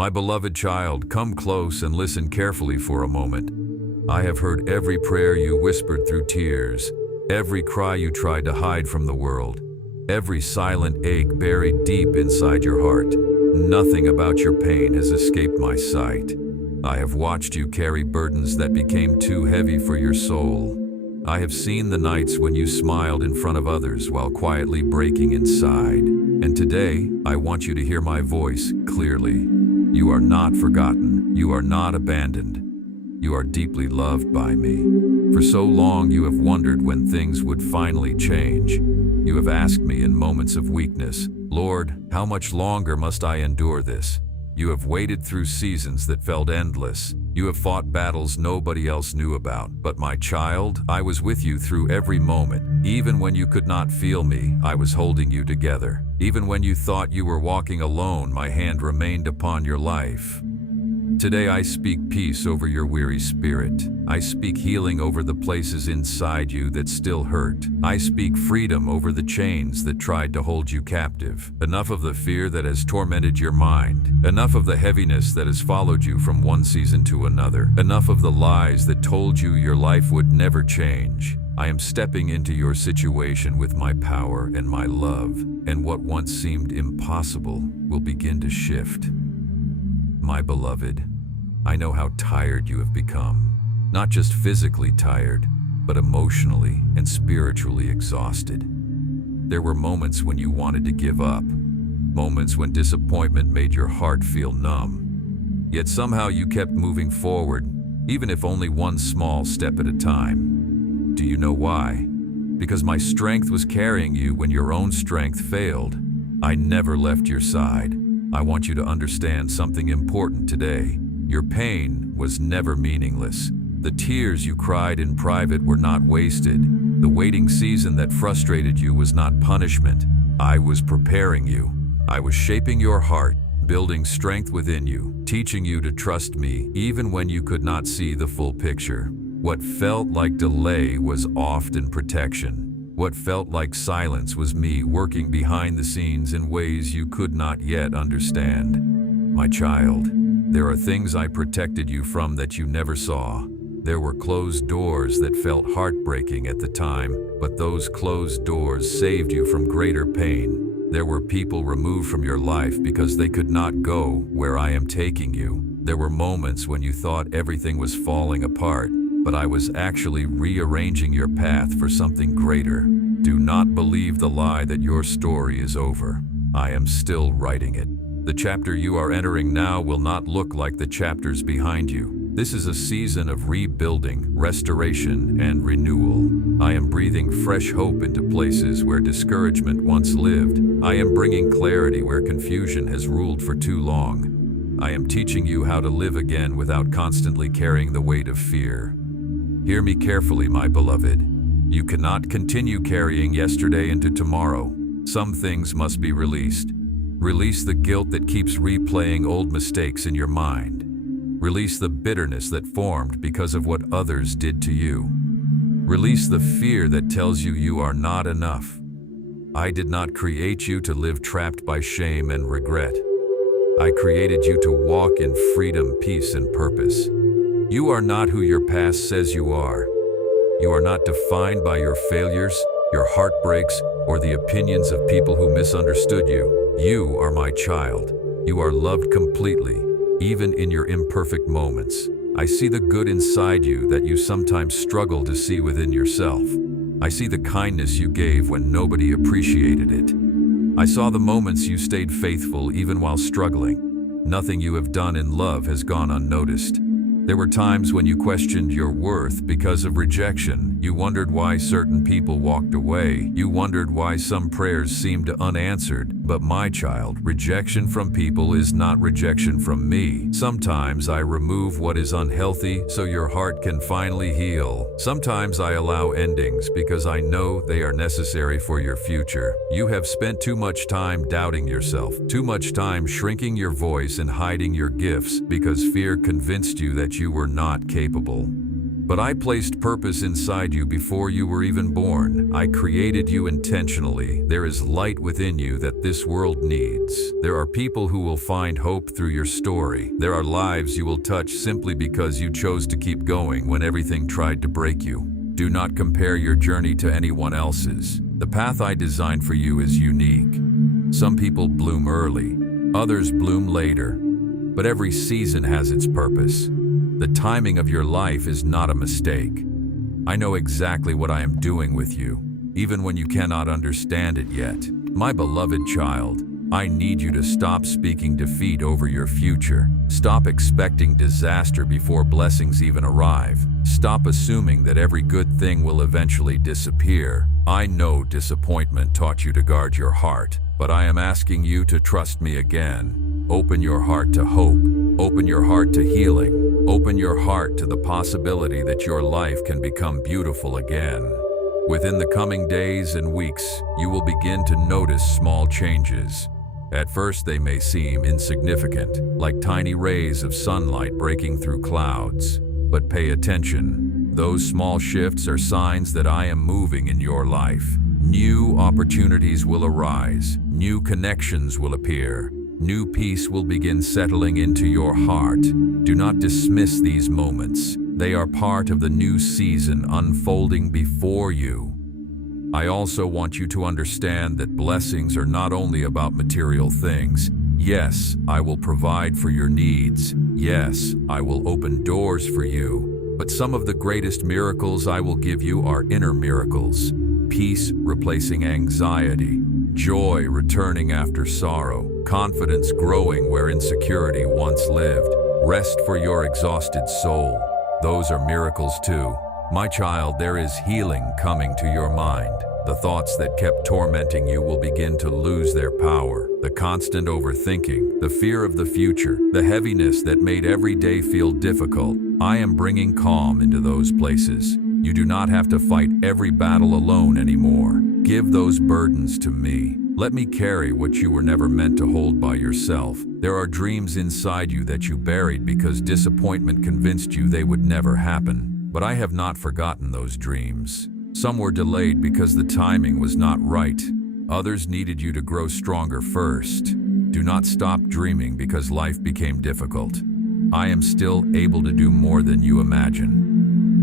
My beloved child, come close and listen carefully for a moment. I have heard every prayer you whispered through tears, every cry you tried to hide from the world, every silent ache buried deep inside your heart. Nothing about your pain has escaped my sight. I have watched you carry burdens that became too heavy for your soul. I have seen the nights when you smiled in front of others while quietly breaking inside. And today, I want you to hear my voice clearly. You are not forgotten. You are not abandoned. You are deeply loved by me. For so long, you have wondered when things would finally change. You have asked me in moments of weakness, Lord, how much longer must I endure this? You have waited through seasons that felt endless. You have fought battles nobody else knew about. But my child, I was with you through every moment. Even when you could not feel me, I was holding you together. Even when you thought you were walking alone, my hand remained upon your life. Today I speak peace over your weary spirit. I speak healing over the places inside you that still hurt. I speak freedom over the chains that tried to hold you captive. Enough of the fear that has tormented your mind. Enough of the heaviness that has followed you from one season to another. Enough of the lies that told you your life would never change. I am stepping into your situation with my power and my love, and what once seemed impossible will begin to shift. My beloved, I know how tired you have become. Not just physically tired, but emotionally and spiritually exhausted. There were moments when you wanted to give up, moments when disappointment made your heart feel numb. Yet somehow you kept moving forward, even if only one small step at a time. Do you know why? Because my strength was carrying you when your own strength failed. I never left your side. I want you to understand something important today. Your pain was never meaningless. The tears you cried in private were not wasted. The waiting season that frustrated you was not punishment. I was preparing you. I was shaping your heart, building strength within you, teaching you to trust me even when you could not see the full picture. What felt like delay was often protection. What felt like silence was me working behind the scenes in ways you could not yet understand. My child, there are things I protected you from that you never saw. There were closed doors that felt heartbreaking at the time, but those closed doors saved you from greater pain. There were people removed from your life because they could not go where I am taking you. There were moments when you thought everything was falling apart, but I was actually rearranging your path for something greater. Do not believe the lie that your story is over. I am still writing it. The chapter you are entering now will not look like the chapters behind you. This is a season of rebuilding, restoration, and renewal. I am breathing fresh hope into places where discouragement once lived. I am bringing clarity where confusion has ruled for too long. I am teaching you how to live again without constantly carrying the weight of fear. Hear me carefully, my beloved. You cannot continue carrying yesterday into tomorrow. Some things must be released. Release the guilt that keeps replaying old mistakes in your mind. Release the bitterness that formed because of what others did to you. Release the fear that tells you you are not enough. I did not create you to live trapped by shame and regret. I created you to walk in freedom, peace, and purpose. You are not who your past says you are. You are not defined by your failures, your heartbreaks, or the opinions of people who misunderstood you. You are my child. You are loved completely, even in your imperfect moments. I see the good inside you that you sometimes struggle to see within yourself. I see the kindness you gave when nobody appreciated it. I saw the moments you stayed faithful even while struggling. Nothing you have done in love has gone unnoticed. There were times when you questioned your worth because of rejection. You wondered why certain people walked away. You wondered why some prayers seemed unanswered. But my child, rejection from people is not rejection from me. Sometimes I remove what is unhealthy so your heart can finally heal. Sometimes I allow endings because I know they are necessary for your future. You have spent too much time doubting yourself, too much time shrinking your voice and hiding your gifts because fear convinced you that you were not capable. But I placed purpose inside you before you were even born. I created you intentionally. There is light within you that this world needs. There are people who will find hope through your story. There are lives you will touch simply because you chose to keep going when everything tried to break you. Do not compare your journey to anyone else's. The path I designed for you is unique. Some people bloom early, others bloom later, but every season has its purpose. The timing of your life is not a mistake. I know exactly what I am doing with you, even when you cannot understand it yet. My beloved child, I need you to stop speaking defeat over your future. Stop expecting disaster before blessings even arrive. Stop assuming that every good thing will eventually disappear. I know disappointment taught you to guard your heart, but I am asking you to trust me again. Open your heart to hope. Open your heart to healing. Open your heart to the possibility that your life can become beautiful again. Within the coming days and weeks, you will begin to notice small changes. At first, they may seem insignificant, like tiny rays of sunlight breaking through clouds. But pay attention. Those small shifts are signs that I am moving in your life. New opportunities will arise. New connections will appear. New peace will begin settling into your heart. Do not dismiss these moments. They are part of the new season unfolding before you. I also want you to understand that blessings are not only about material things. Yes, I will provide for your needs. Yes, I will open doors for you. But some of the greatest miracles I will give you are inner miracles. Peace replacing anxiety. Joy returning after sorrow. Confidence growing where insecurity once lived. Rest for your exhausted soul. Those are miracles too. My child, there is healing coming to your mind. The thoughts that kept tormenting you will begin to lose their power. The constant overthinking, the fear of the future, the heaviness that made every day feel difficult. I am bringing calm into those places. You do not have to fight every battle alone anymore. Give those burdens to me. Let me carry what you were never meant to hold by yourself. There are dreams inside you that you buried because disappointment convinced you they would never happen. But I have not forgotten those dreams. Some were delayed because the timing was not right. Others needed you to grow stronger first. Do not stop dreaming because life became difficult. I am still able to do more than you imagine.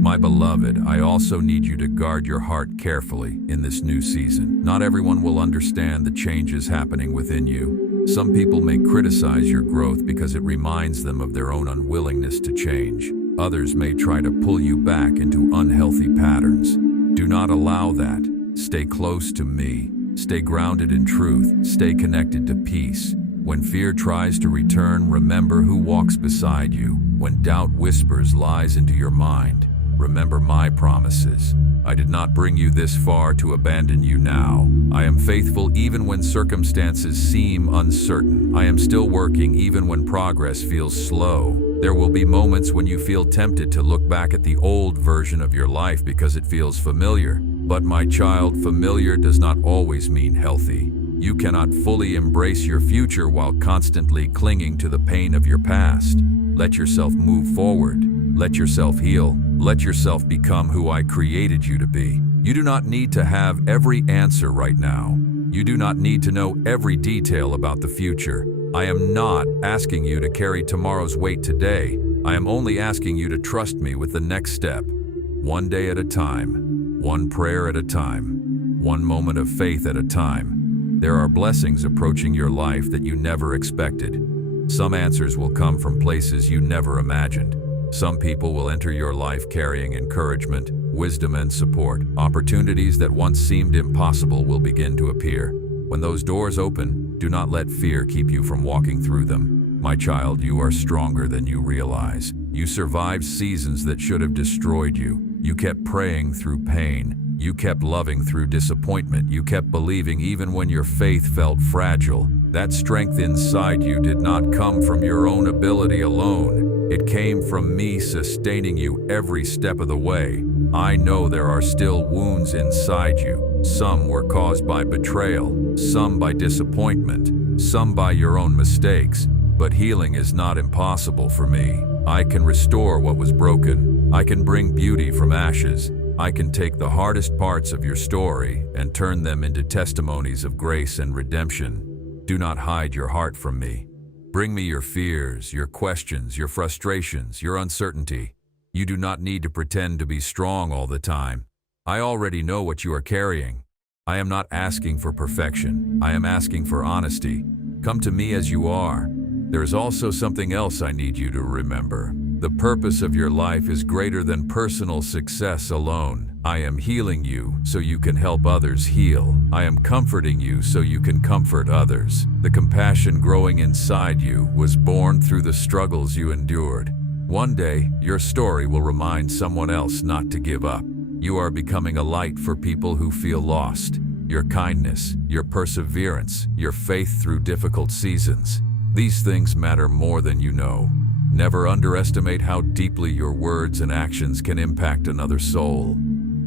My beloved, I also need you to guard your heart carefully in this new season. Not everyone will understand the changes happening within you. Some people may criticize your growth because it reminds them of their own unwillingness to change. Others may try to pull you back into unhealthy patterns. Do not allow that. Stay close to me. Stay grounded in truth. Stay connected to peace. When fear tries to return, remember who walks beside you. When doubt whispers lies into your mind, remember my promises. I did not bring you this far to abandon you now. I am faithful even when circumstances seem uncertain. I am still working even when progress feels slow. There will be moments when you feel tempted to look back at the old version of your life because it feels familiar. But my child, familiar does not always mean healthy. You cannot fully embrace your future while constantly clinging to the pain of your past. Let yourself move forward. Let yourself heal. Let yourself become who I created you to be. You do not need to have every answer right now. You do not need to know every detail about the future. I am not asking you to carry tomorrow's weight today. I am only asking you to trust me with the next step. One day at a time. One prayer at a time. One moment of faith at a time. There are blessings approaching your life that you never expected. Some answers will come from places you never imagined. Some people will enter your life carrying encouragement, wisdom, and support. Opportunities that once seemed impossible will begin to appear. When those doors open, do not let fear keep you from walking through them. My child, you are stronger than you realize. You survived seasons that should have destroyed you. You kept praying through pain. You kept loving through disappointment. You kept believing even when your faith felt fragile. That strength inside you did not come from your own ability alone. It came from me sustaining you every step of the way. I know there are still wounds inside you. Some were caused by betrayal, some by disappointment, some by your own mistakes. But healing is not impossible for me. I can restore what was broken. I can bring beauty from ashes. I can take the hardest parts of your story and turn them into testimonies of grace and redemption. Do not hide your heart from me. Bring me your fears, your questions, your frustrations, your uncertainty. You do not need to pretend to be strong all the time. I already know what you are carrying. I am not asking for perfection. I am asking for honesty. Come to me as you are. There is also something else I need you to remember. The purpose of your life is greater than personal success alone. I am healing you so you can help others heal. I am comforting you so you can comfort others. The compassion growing inside you was born through the struggles you endured. One day, your story will remind someone else not to give up. You are becoming a light for people who feel lost. Your kindness, your perseverance, your faith through difficult seasons. These things matter more than you know. Never underestimate how deeply your words and actions can impact another soul.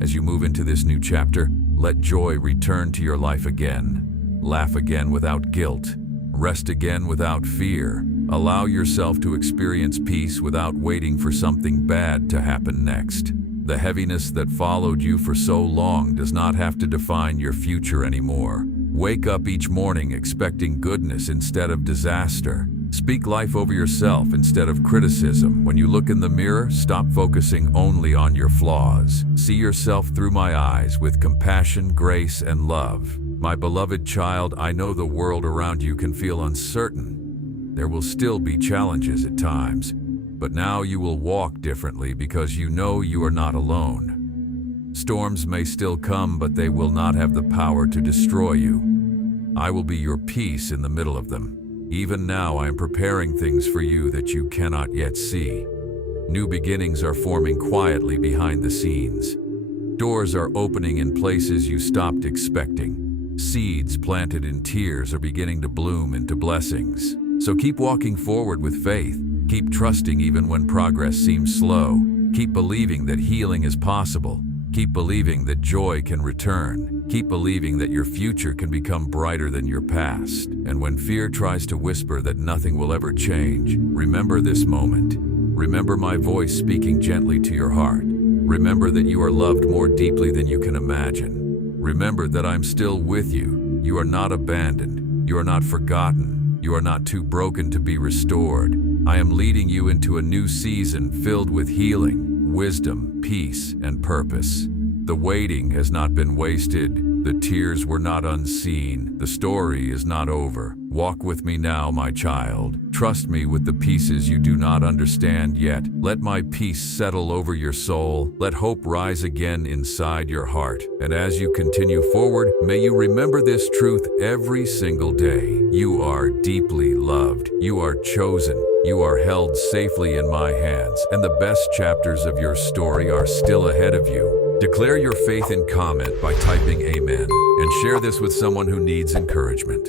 As you move into this new chapter, let joy return to your life again. Laugh again without guilt. Rest again without fear. Allow yourself to experience peace without waiting for something bad to happen next. The heaviness that followed you for so long does not have to define your future anymore. Wake up each morning expecting goodness instead of disaster. Speak life over yourself instead of criticism. When you look in the mirror, stop focusing only on your flaws. See yourself through my eyes with compassion, grace, and love. My beloved child, I know the world around you can feel uncertain. There will still be challenges at times, but now you will walk differently because you know you are not alone. Storms may still come, but they will not have the power to destroy you. I will be your peace in the middle of them. Even now I am preparing things for you that you cannot yet see. New beginnings are forming quietly behind the scenes. Doors are opening in places you stopped expecting. Seeds planted in tears are beginning to bloom into blessings. So keep walking forward with faith. Keep trusting even when progress seems slow. Keep believing that healing is possible. Keep believing that joy can return. Keep believing that your future can become brighter than your past. And when fear tries to whisper that nothing will ever change, remember this moment. Remember my voice speaking gently to your heart. Remember that you are loved more deeply than you can imagine. Remember that I'm still with you. You are not abandoned. You are not forgotten. You are not too broken to be restored. I am leading you into a new season filled with healing, wisdom, peace, and purpose. The waiting has not been wasted. The tears were not unseen. The story is not over. Walk with me now, my child. Trust me with the pieces you do not understand yet. Let my peace settle over your soul. Let hope rise again inside your heart. And as you continue forward, may you remember this truth every single day. You are deeply loved. You are chosen. You are held safely in my hands, and the best chapters of your story are still ahead of you. Declare your faith in comment by typing Amen, and share this with someone who needs encouragement.